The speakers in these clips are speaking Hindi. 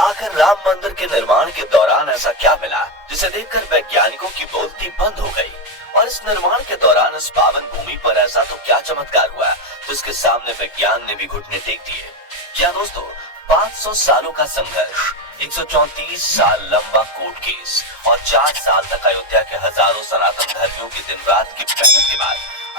आखिर राम मंदिर के निर्माण के दौरान ऐसा क्या मिला जिसे देखकर वैज्ञानिकों की बोलती बंद हो गई? और इस निर्माण के दौरान इस पावन भूमि पर ऐसा तो क्या चमत्कार हुआ जिसके सामने विज्ञान ने भी घुटने टेक दिए? क्या दोस्तों, 500 सालों का संघर्ष, 134 साल लंबा कोर्ट केस और 4 साल तक अयोध्या के हजारों सनातन धर्मियों की दिन रात की मेहनत के बाद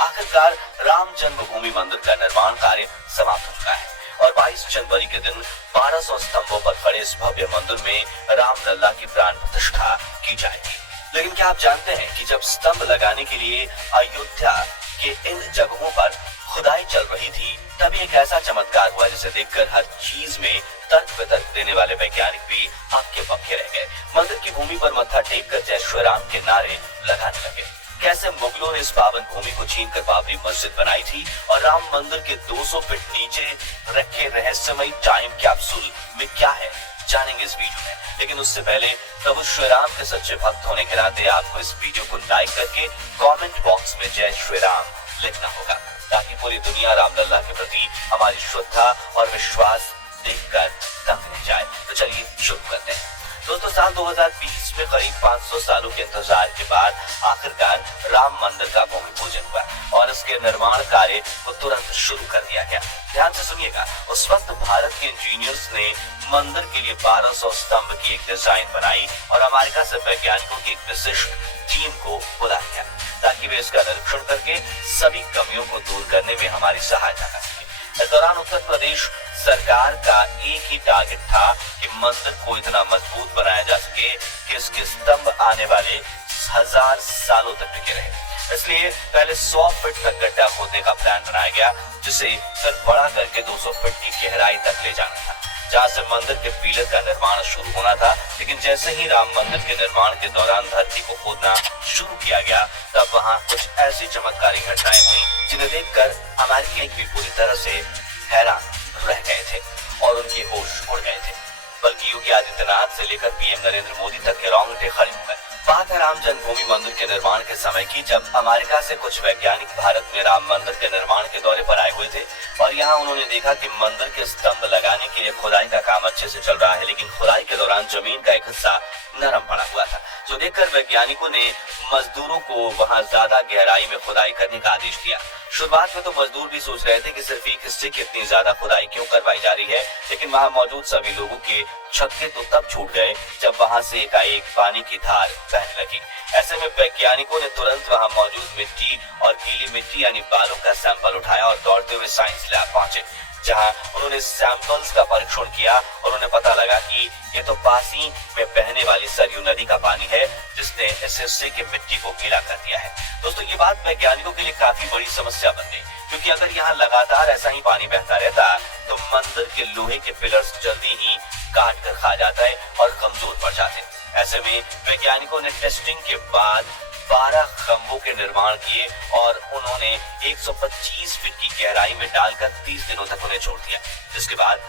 आखिरकार राम जन्मभूमि मंदिर का निर्माण कार्य समाप्त हो चुका है और 22 जनवरी के दिन 1200 स्तंभों पर खड़े इस भव्य मंदिर में रामलला की प्राण प्रतिष्ठा की जाएगी। लेकिन क्या आप जानते हैं कि जब स्तंभ लगाने के लिए अयोध्या के इन जगहों पर खुदाई चल रही थी, तभी एक ऐसा चमत्कार हुआ जिसे देखकर हर चीज में तर्क वितर्क देने वाले वैज्ञानिक भी हक्के बक्के रह गए। मंदिर की भूमि पर मत्था टेक कर जय श्री राम के नारे लगाने लगे। कैसे मुगलों ने इस पावन भूमि को छीनकर बाबरी मस्जिद बनाई थी और राम मंदिर के 200 फीट नीचे रखे रहस्यमय टाइम कैप्सूल में क्या है, जानेंगे इस वीडियो में। लेकिन उससे पहले प्रभु श्री राम के सच्चे भक्त होने के नाते आपको इस वीडियो को लाइक करके कमेंट बॉक्स में जय श्री राम लिखना होगा, ताकि पूरी दुनिया रामलला के प्रति हमारी श्रद्धा और विश्वास देखकर दंग रह जाए। तो चलिए शुरू करते हैं। दोस्तों, साल 2020 में करीब 500 सालों के इंतजार के बाद आखिरकार राम मंदिर का भूमि पूजन हुआ और इसके निर्माण कार्य को तुरंत शुरू कर दिया गया। ध्यान से सुनिएगा, उस वक्त भारत के इंजीनियर्स ने मंदिर के लिए 1200 स्तंभ की एक डिजाइन बनाई और अमेरिका से वैज्ञानिकों की एक विशिष्ट टीम को बुलाया गया ताकि वे इसका निरीक्षण करके सभी कमियों को दूर करने में हमारी सहायता कर सके। इस दौरान उत्तर प्रदेश सरकार का एक ही टारगेट था कि मंदिर को इतना मजबूत बनाया जा सके कि इसके स्तंभ आने वाले 1000 सालों तक टिके रहे। इसलिए पहले 100 फीट तक गड्ढा खोदने का प्लान बनाया गया, जिसे फिर बड़ा करके 200 फीट की गहराई तक ले जाना था, जहाँ से मंदिर के पिलर का निर्माण शुरू होना था। लेकिन जैसे ही राम मंदिर के निर्माण के दौरान धरती को खोदना शुरू किया गया, तब वहाँ कुछ ऐसी चमत्कारी घटनाएं हुई जिन्हें देखकर अमेरिकी भी पूरी तरह से हैरान रह गए थे और उनके होश उड़ गए थे। बल्कि योगी आदित्यनाथ से लेकर पीएम नरेंद्र मोदी तक के रोंगटे खड़े हो गए। बात है राम जन्मभूमि मंदिर के निर्माण के समय की, जब अमेरिका से कुछ वैज्ञानिक भारत में राम मंदिर के निर्माण के दौरे पर आए हुए थे और यहाँ उन्होंने देखा कि मंदिर के स्तंभ लगाने के लिए खुदाई का काम अच्छे से चल रहा है, लेकिन खुदाई के दौरान जमीन का एक हिस्सा नरम पड़ा हुआ था, जो देखकर वैज्ञानिकों ने मजदूरों को वहाँ ज्यादा गहराई में खुदाई करने का आदेश दिया। शुरुआत में तो मजदूर भी सोच रहे थे कि सिर्फ एक हिस्से की इतनी ज्यादा खुदाई क्यों करवाई जा रही है, लेकिन वहाँ मौजूद सभी लोगों के छक्के तो तब छूट गए जब वहाँ से एकाएक पानी की धार बहने लगी। ऐसे में वैज्ञानिकों ने तुरंत वहाँ मौजूद मिट्टी और गीली मिट्टी यानी बालू का सैंपल उठाया और दौड़ते हुए साइंस लैब पहुंचे, जहां उन्होंने सैंपल्स का परीक्षण किया और उन्हें पता लगा कि ये तो पास ही में बहने वाली सरयू नदी का पानी है, जिसने इस हिस्से की मिट्टी को गीला कर दिया है। दोस्तों, ये बात वैज्ञानिकों के लिए काफी बड़ी समस्या बन गई, क्योंकि अगर यहाँ लगातार ऐसा ही पानी बहता रहता तो मंदिर के लोहे के पिलर्स जल्दी ही काट कर खा जाता है और कमजोर पड़ जाते। ऐसे में वैज्ञानिकों ने टेस्टिंग के बाद 12 खंभों के निर्माण किए और उन्होंने 125 फीट की गहराई में डालकर 30 दिनों तक उन्हें छोड़ दिया, जिसके बाद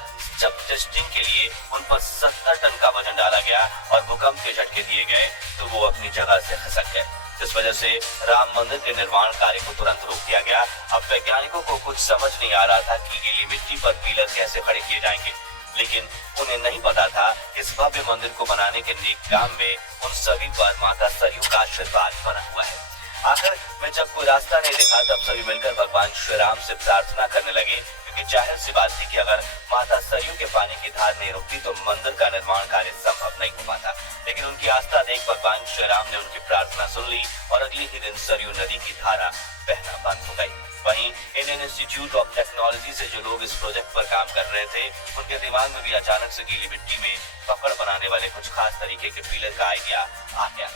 जब टेस्टिंग के लिए उन पर 70 टन का वजन डाला गया और भूकंप के झटके दिए गए तो वो अपनी जगह से खसक गए। इस वजह से राम मंदिर के निर्माण कार्य को तुरंत रोक दिया गया। अब वैज्ञानिकों को कुछ समझ नहीं आ रहा था कि गीली मिट्टी पर पिलर कैसे खड़े किए जाएंगे, लेकिन उन्हें नहीं पता था इस भव्य मंदिर को बनाने के नेक काम में उन सभी पर माता सरयू का आशीर्वाद बना हुआ है। आखिर में जब कोई रास्ता नहीं दिखा, तब सभी मिलकर भगवान श्री राम से प्रार्थना करने लगे, क्योंकि जाहिर सी बात थी कि अगर माता सरयू के पानी की धार नहीं रुकती तो मंदिर का निर्माण कार्य संभव नहीं हो पाता। लेकिन उनकी आस्था देख भगवान श्री राम ने उनकी प्रार्थना सुन ली और अगले ही दिन सरयू नदी की धारा बहना बंद हो गई। वहीं इंडियन इंस्टीट्यूट ऑफ टेक्नोलॉजी से जो लोग इस प्रोजेक्ट पर काम कर रहे थे, उनके दिमाग में भी अचानक से गीली मिट्टी में पकड़ बनाने वाले कुछ खास तरीके के पिलर का आइडिया आ गया।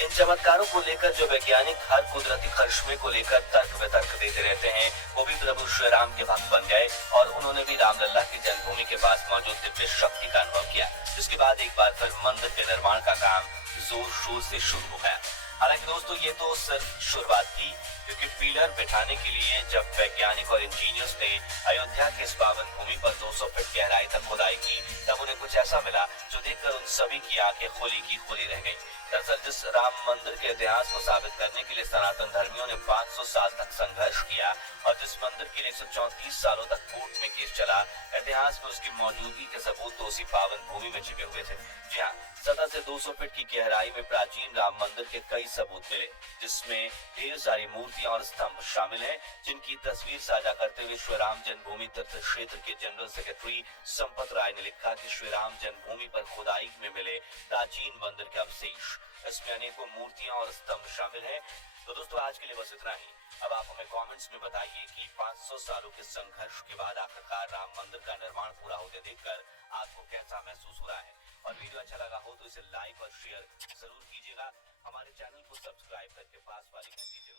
इन चमत्कारों को लेकर जो वैज्ञानिक हर कुदरती करिश्मे को लेकर तर्क वितर्क देते रहते हैं, वो भी प्रभु श्री राम के भक्त बन गए और उन्होंने भी रामलला की जन्मभूमि के पास मौजूद दिव्य शक्ति का अनुभव किया, जिसके बाद एक बार फिर मंदिर के निर्माण का काम जोर शोर से शुरू हो गया। हालांकि दोस्तों, ये तो सिर्फ शुरुआत थी, क्योंकि पिलर बिठाने के लिए जब वैज्ञानिक और इंजीनियर्स ने अयोध्या के इस पावन भूमि पर 200 फीट गहराई तक खुदाई की, तब उन्हें कुछ ऐसा मिला जो देखकर उन सभी की आंखें खुली की खुली रह गईं। दरअसल जिस राम मंदिर के इतिहास को साबित करने के लिए सनातन धर्मियों ने 500 साल तक संघर्ष किया और जिस मंदिर के लिए 134 सालों तक कोर्ट में केस चला, इतिहास में उसकी मौजूदगी के सबूत तो उसी पावन भूमि में छिपे हुए थे। जी हाँ, सतह से 200 फीट की गहराई में प्राचीन राम मंदिर के कई सबूत मिले, जिसमें ढेर सारी मूर्तियां और स्तंभ शामिल हैं, जिनकी तस्वीर साझा करते हुए श्री राम जन्मभूमि तीर्थ क्षेत्र के जनरल सेक्रेटरी संपत राय ने लिखा कि श्री राम जन्मभूमि पर खुदाई में मिले प्राचीन मंदिर के अवशेष, इसमें अनेकों मूर्तियां और स्तंभ शामिल हैं। तो दोस्तों, आज के लिए बस इतना ही। अब आप हमें कमेंट्स में बताइए कि 500 सालों के संघर्ष के बाद आखिरकार राम मंदिर का निर्माण पूरा होते देखकर आपको कैसा महसूस हो रहा है। और वीडियो अच्छा लगा हो तो इसे लाइक और शेयर जरूर कीजिएगा। हमारे चैनल को सब्सक्राइब करके पास वाली घंटी